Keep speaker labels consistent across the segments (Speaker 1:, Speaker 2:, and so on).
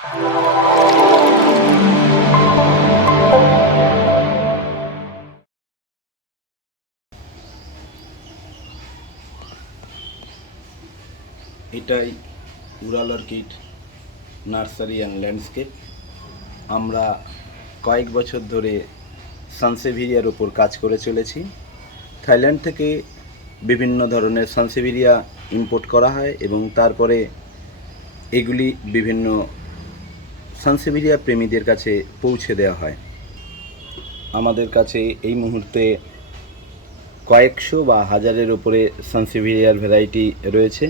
Speaker 1: এটাই উড়াল orchid nursery and landscape আমরা কয়েক বছর ধরে সানসেভিরিয়ার উপর কাজ করে চলেছি। থাইল্যান্ড থেকে বিভিন্ন ধরনের সানসেভিরিয়া ইম্পোর্ট করা হয় এবং তারপরে এগুলি বিভিন্ন সানসেভিরিয়া প্রেমীদের কাছে পৌঁছে দেওয়া হয়। আমাদের কাছে এই মুহূর্তে কয়েকশো বা হাজারের উপরে সানসেভিরিয়ার ভ্যারাইটি রয়েছে।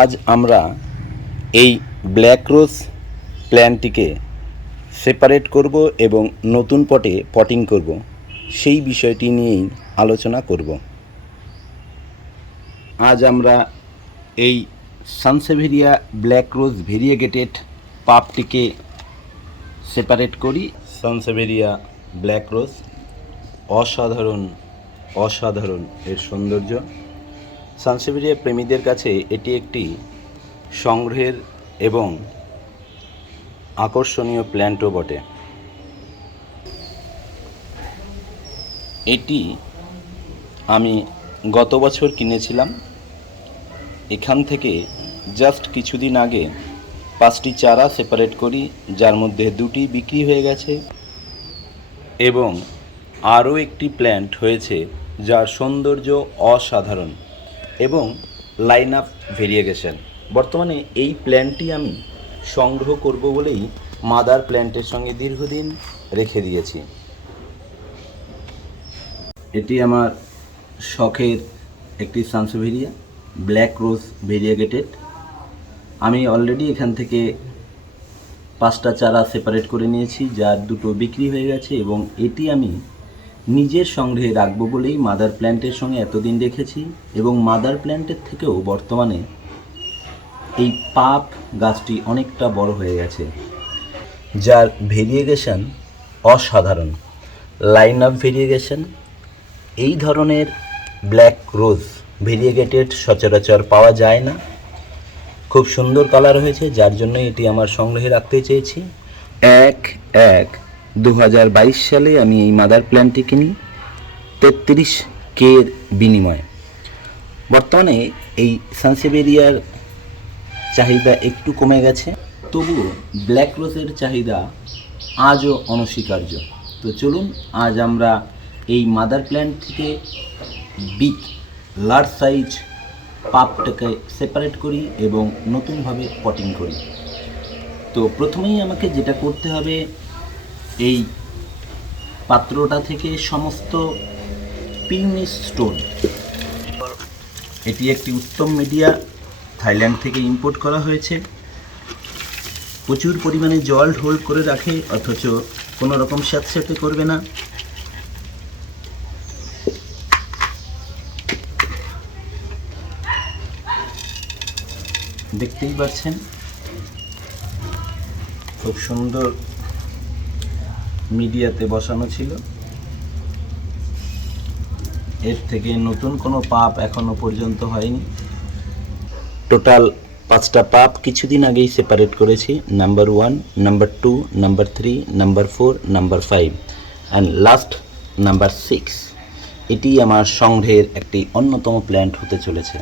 Speaker 1: আজ আমরা এই ব্ল্যাক রোজ প্ল্যান্টটিকে সেপারেট করব এবং নতুন পটে পটিং করব। সেই বিষয়টি নিয়েই আলোচনা করব। আজ আমরা এই সানসেভেরিয়া ব্ল্যাক রোজ ভেরিয়েগেটেড পাপটিকে সেপারেট করি। সানসেভেরিয়া ব্ল্যাক রোজ অসাধারণ অসাধারণ এর সৌন্দর্য। সানসেভেরিয়া প্রেমীদের কাছে এটি একটি সংগ্রহের এবং আকর্ষণীয় প্ল্যান্টও বটে। এটি আমি গত বছর কিনেছিলাম। এখান থেকে জাস্ট কিছুদিন আগে পাঁচটি চারা সেপারেট করি, যার মধ্যে দুটি বিক্রি হয়ে গেছে। এবং আরও একটি প্ল্যান্ট হয়েছে, যার সৌন্দর্য অসাধারণ এবং লাইন আপ ভেরিয়েগেশন বর্তমানে এই প্ল্যান্টটি আমি সংগ্রহ করব বলেই মাদার প্ল্যান্টের সঙ্গে দীর্ঘদিন রেখে দিয়েছি। এটি আমার শখের একটি সানসোভেরিয়া ব্ল্যাক রোজ ভেরিয়েগেটেড আমি অলরেডি এখান থেকে পাঁচটা চারা সেপারেট করে নিয়েছি, যার দুটো বিক্রি হয়ে গেছে এবং এটি আমি নিজের সংগ্রহে রাখব বলেই মাদার প্ল্যান্টের সঙ্গে এতদিন রেখেছি এবং মাদার প্ল্যান্টের থেকেও বর্তমানে এই পাপ গাছটি অনেকটা বড় হয়ে গেছে। যার ভেরিয়েগেশন অসাধারণ। লাইন অফ ভেরিয়েগেশন, এই ধরনের ব্ল্যাক রোজ ভেরিয়েগেটেড সচরাচর পাওয়া যায় না। খুব সুন্দর কালার হয়েছে, যার জন্য এটি আমার সংগ্রহে রাখতে চেয়েছি। এক এক দু সালে আমি এই মাদার প্ল্যান্টটি কিনি, তেত্রিশ কে বিনিময়ে। বর্তমানে এই সানসেবেরিয়ার চাহিদা একটু কমে গেছে। তবুও ব্ল্যাক রোজের চাহিদা আজও অনস্বীকার্য। তো চলুন, আজ আমরা এই মাদার প্ল্যান্ট থেকে বিগ লার্জ সাইজ পাপটাকে সেপারেট করি এবং নতুনভাবে পটিং করি। তো প্রথমেই আমাকে যেটা করতে হবে, এই পাত্রটা থেকে সমস্ত পিউনিস স্টোন এটি একটি উত্তম মিডিয়া থাইল্যান্ড থেকে ইম্পোর্ট করা হয়েছে। প্রচুর পরিমাণে জল হোল্ড করে রাখে, অথচ কোনো রকম স্যাঁতস্যাঁতে করবে না। দেখতেই পাচ্ছেন, খুব সুন্দর মিডিয়াতে বসানো ছিল। এর থেকে নতুন কোনো পাপ এখনও পর্যন্ত হয়নি। টোটাল পাঁচটা পাপ কিছুদিন আগেই সেপারেট করেছি। Number one number two number three number four number five and last number six এটি আমার সংগ্রহের একটি অন্যতম প্ল্যান্ট হতে চলেছে।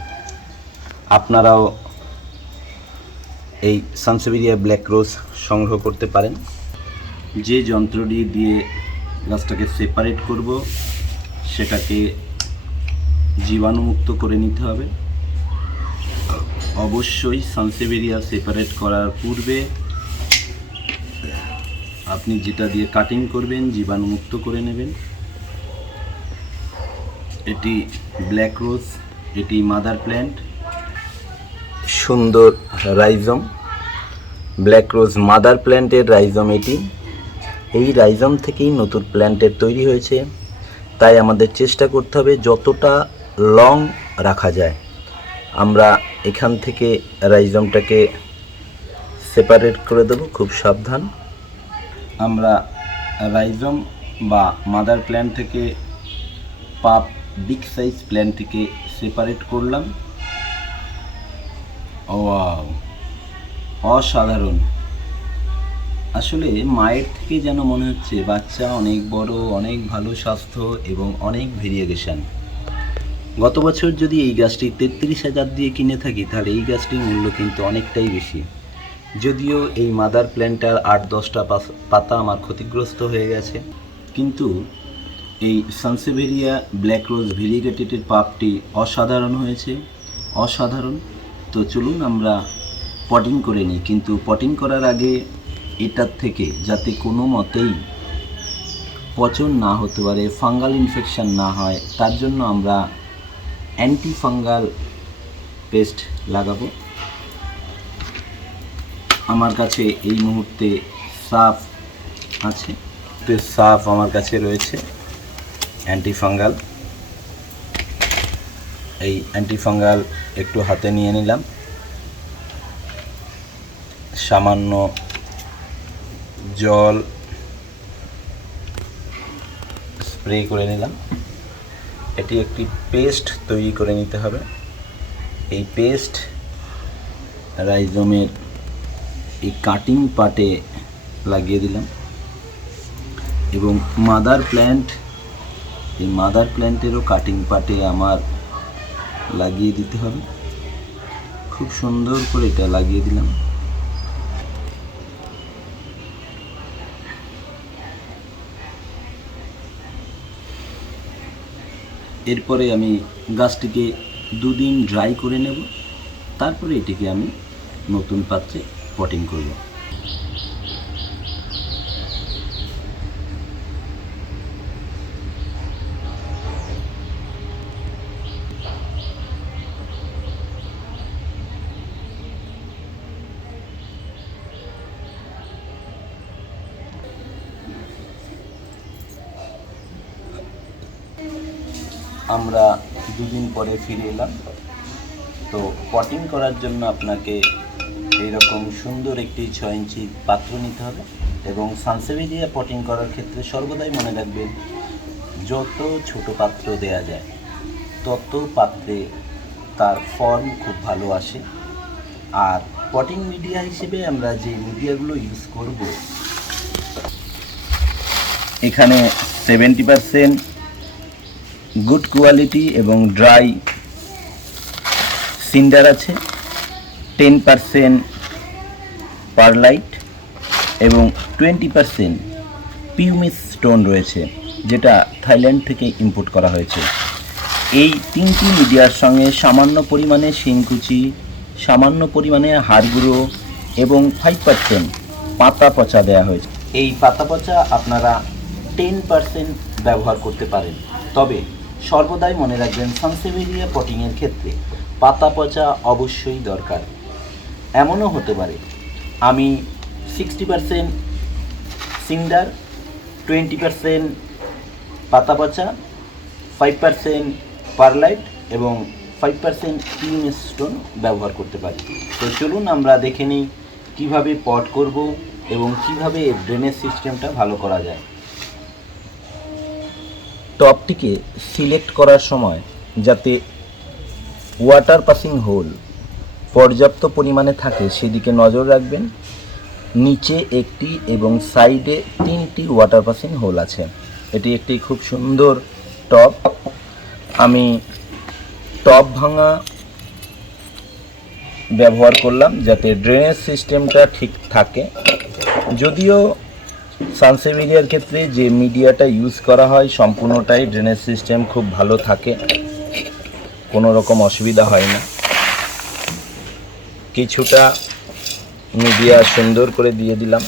Speaker 1: আপনারাও এই সানসেভিরিয়া ব্ল্যাক রোজ সংগ্রহ করতে পারেন। যে যন্ত্রটি দিয়ে গাছটাকে সেপারেট করব, সেটাকে জীবাণুমুক্ত করে নিতে হবে। অবশ্যই সানসেভেরিয়া সেপারেট করার পূর্বে আপনি যেটা দিয়ে কাটিং করবেন, জীবাণুমুক্ত করে নেবেন। এটি ব্ল্যাক রোজ এটি মাদার প্ল্যান্ট সুন্দর রাইজম ব্ল্যাক রোজ মাদার প্ল্যান্টের রাইজম এটি। এই রাইজম থেকেই নতুন প্ল্যান্টের তৈরি হয়েছে। তাই আমাদের চেষ্টা করতে হবে যতটা লং রাখা যায়। আমরা এখান থেকে রাইজমটাকে সেপারেট করে দেবো, খুব সাবধান। আমরা রাইজম বা মাদার প্ল্যান থেকে পাপ বিগ সাইজ প্ল্যান্টটিকে সেপারেট করলাম। ওয়াও, অসাধারণ। আসলে মায়ের থেকে যেন মনে হচ্ছে বাচ্চা অনেক বড়, অনেক ভালো, স্বাস্থ্য এবং অনেক ভেরিয়েগেশন গত বছর যদি এই গাছটি তেত্রিশ হাজার দিয়ে কিনে থাকি, তাহলে এই গাছটির মূল্য কিন্তু অনেকটাই বেশি। যদিও এই মাদার প্ল্যান্টার আট দশটা পাতা আমার ক্ষতিগ্রস্ত হয়ে গেছে। কিন্তু এই সানসেভেরিয়া ব্ল্যাক রোজ ভেরিগেটেডের পাপটি অসাধারণ হয়েছে। অসাধারণ। তো চলুন আমরা পটিং করে নিই। কিন্তু পটিং করার আগে এটার থেকে যাতে কোনো মতেই পচন না হতে পারে, ফাঙ্গাল ইনফেকশন না হয়, তার জন্য আমরা অ্যান্টি ফাঙ্গাল পেস্ট লাগাবো। আমার কাছে এই মুহূর্তে সাফ আছে। তো সাফ আমার কাছে রয়েছে অ্যান্টি ফাঙ্গাল এই অ্যান্টি ফাঙ্গাল একটু হাতে নিয়ে নিলাম। সামান্য জল স্প্রে করে নিলাম। এটি একটি পেস্ট তৈরি করে নিতে হবে। এই পেস্ট রাইজমের এই কাটিং পার্টে লাগিয়ে দিলাম। এবং মাদার প্ল্যান্ট, এই মাদার প্ল্যান্টেরও কাটিং পার্টে আমার লাগিয়ে দিতে হবে। খুব সুন্দর করে এটা লাগিয়ে দিলাম। এরপরে আমি গাছটিকে দুদিন ড্রাই করে নেব। তারপরে এটিকে আমি নতুন পাত্রে পটিং করব। আমরা দুদিন পরে ফিরে এলাম। তো পটিং করার জন্য আপনাকে এইরকম সুন্দর একটি ছয় ইঞ্চি পাত্র নিতে হবে এবং সানসেভেরিয়া পটিং করার ক্ষেত্রে সর্বদাই মনে রাখবেন, যত ছোট পাত্র দেয়া যায়, তত পাত্রে তার ফর্ম খুব ভালো আসে। আর পটিং মিডিয়া হিসেবে আমরা যে মিডিয়াগুলো ইউজ করব, এখানে সেভেন্টি পারসেন্ট গুড কোয়ালিটি এবং ড্রাই সিন্ডার আছে, টেন পারসেন্ট পারলাইট এবং টোয়েন্টি পারসেন্ট পিউমিস স্টোন রয়েছে, যেটা থাইল্যান্ড থেকে ইম্পোর্ট করা হয়েছে। এই তিনটি মিডিয়ার সঙ্গে সামান্য পরিমাণে শিংকুচি, সামান্য পরিমাণে হাড়গুঁড়ো এবং ফাইভ পার্সেন্ট পাতা পচা দেওয়া হয়েছে। এই পাতা পচা আপনারা টেন পার্সেন্ট ব্যবহার করতে পারেন। তবে সর্বদাই মনে রাখবেন সানসেভেরিয়া পটিংয়ের ক্ষেত্রে পাতা পচা অবশ্যই দরকার। এমনও হতে পারে। আমি sixty percent cinder twenty percent পাতা পচা ফাইভ পার্সেন্ট পারলাইট এবং ফাইভ পার্সেন্ট পিএমএস স্টোন ব্যবহার করতে পারি। তো চলুন আমরা দেখে নিই কীভাবে পট করব এবং কীভাবে ড্রেনেজ সিস্টেমটা ভালো করা যায়। টপটিকে সিলেক্ট করার সময় যাতে ওয়াটার পাসিং হোল পর্যাপ্ত পরিমাণে থাকে সেদিকে নজর রাখবেন। নিচে একটি এবং সাইডে তিনটি ওয়াটার পাসিং হোল আছে। এটি একটি খুব সুন্দর টপ আমি টপ ভাঙা ব্যবহার করলাম যাতে ড্রেনেজ সিস্টেমটা ঠিক থাকে। যদিও সানসেভিরিয়ার ক্ষেত্রে যে মিডিয়াটা ইউজ করা হয়, সম্পূর্ণটাই ড্রেনেজ সিস্টেম খুব ভালো থাকে। কোনো রকম অসুবিধা হয় না। কিছুটা মিডিয়া সুন্দর করে দিয়ে দিলাম।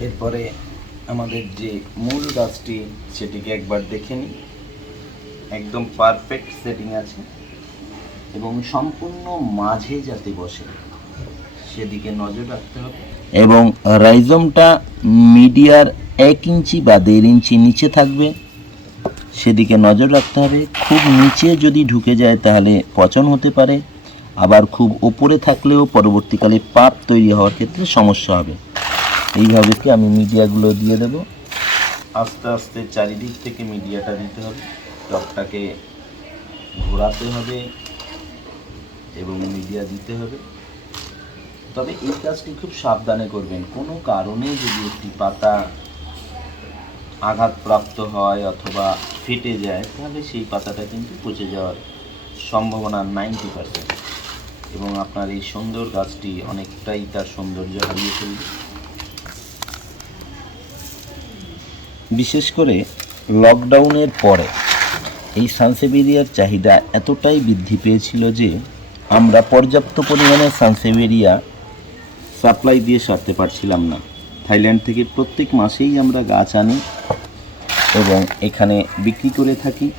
Speaker 1: এরপরে আমাদের যে মূল গাছটি, সেটিকে একবার দেখে নিই। একদম পারফেক্ট সেটিং আছে। এবং সম্পূর্ণ মাঝে যাতে বসে। সেদিকে নজর রাখতে হবে। এবং রাইজমটা মিডিয়ার এক ইঞ্চি বা দেড় ইঞ্চি নিচে থাকবে। সেদিকে নজর রাখতে হবে। খুব নিচে যদি ঢুকে যায় তাহলে পচন হতে পারে। আবার খুব ওপরে থাকলেও পরবর্তীকালে পাপ তৈরি হওয়ার ক্ষেত্রে সমস্যা হবে। এইভাবে কি আমি মিডিয়াগুলো দিয়ে দেব। আস্তে আস্তে চারিদিক থেকে মিডিয়াটা দিতে হবে। টকটাকে ঘোরাতে হবে। এবং মিডিয়া দিতে হবে। তবে এই কাজটি খুব সাবধানে করবেন। কোনো কারণে যদি একটি পাতা আঘাতপ্রাপ্ত হয় অথবা ফেটে যায়, তাহলে সেই পাতাটা কিন্তু পচে যাওয়ার সম্ভাবনা নাইনটি পার্সেন্ট এবং আপনার এই সুন্দর গাছটি অনেকটাই তার সৌন্দর্য হারিয়ে ফেলবে। বিশেষ করে লকডাউনের পরে এই সানসেভেরিয়ার চাহিদা এতটাই বৃদ্ধি পেয়েছিল যে আমরা পর্যাপ্ত পরিমাণে সানসেভেরিয়া সাপ্লাই দিয়ে সারতে পারছিলাম না। থাইল্যান্ড থেকে প্রত্যেক মাসেই আমরা গাছ আনি এবং এখানে বিক্রি করে থাকি।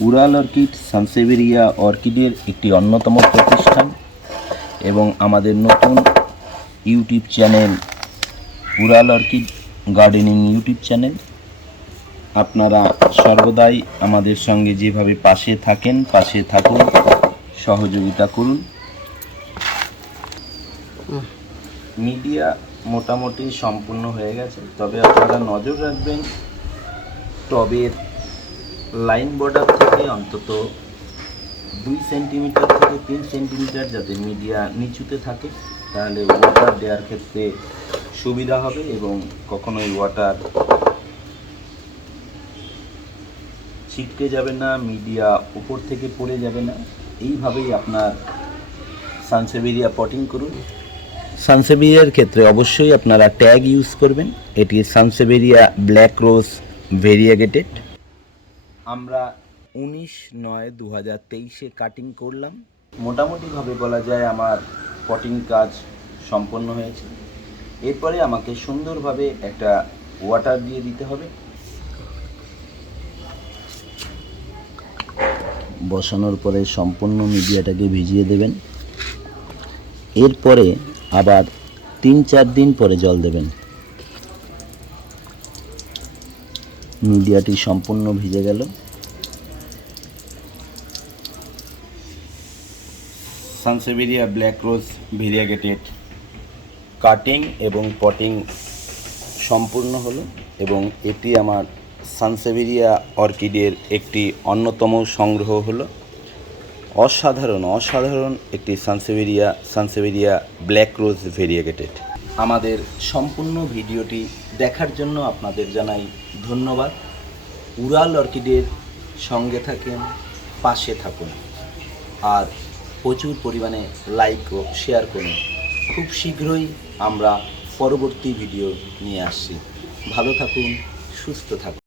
Speaker 1: উরাল অর্কিড, সানসেভেরিয়া অর্কিডের একটি অন্যতম প্রতিষ্ঠান এবং আমাদের নতুন YouTube channel, Ural orchid gardening YouTube channel. আপনারা সর্বদাই আমাদের সঙ্গে যেভাবে পাশে থাকেন, পাশে থাকুন। সহযোগিতা করুন। মিডিয়া মোটামুটি সম্পূর্ণ হয়ে গেছে তবে আপনারা নজর রাখবেন টবের লাইন বর্ডার থেকে অন্তত দুই সেন্টিমিটার থেকে তিন সেন্টিমিটার যাতে মিডিয়া নিচুতে থাকে তাহলে ওয়াটার দেওয়ার ক্ষেত্রে সুবিধা হবে এবং কখনোই ওয়াটার ছিটকে যাবে না মিডিয়া উপর থেকে পড়ে যাবে না। এইভাবেই আপনার সানসেভেরিয়া পটিং করুন। সানসেভেরিয়ার ক্ষেত্রে অবশ্যই আপনারা ট্যাগ ইউজ করবেন। এটি সানসেভেরিয়া ব্ল্যাক রোজ ভেরিয়েগেটেড আমরা উনিশ নয় দু হাজার তেইশে কাটিং করলাম। মোটামুটিভাবে বলা যায় আমার পটিং কাজ সম্পন্ন হয়েছে। এরপরে আমাকে সুন্দরভাবে একটা ওয়াটার দিয়ে দিতে হবে। বসানোর পরে সম্পূর্ণ মিডিয়াটাকে ভিজিয়ে দেবেন। এরপরে আবার তিন চার দিন পরে জল দেবেন। মিডিয়াটি সম্পূর্ণ ভিজে গেল। Sansevieria black rose variegated cutting এবং পটিং সম্পূর্ণ হলো এবং এটি আমার সানসেভেরিয়া অর্কিডের একটি অন্যতম সংগ্রহ হলো অসাধারণ অসাধারণ একটি sansevieria sansevieria black rose variegated. আমাদের সম্পূর্ণ ভিডিওটি দেখার জন্য আপনাদের জানাই ধন্যবাদ। উড়াল অর্কিডের সঙ্গে থাকেন, পাশে থাকুন। আর প্রচুর পরিমাণে লাইক ও শেয়ার করুন। খুব শীঘ্রই আমরা পরবর্তী ভিডিও নিয়ে আসছি। ভালো থাকুন, সুস্থ থাকুন।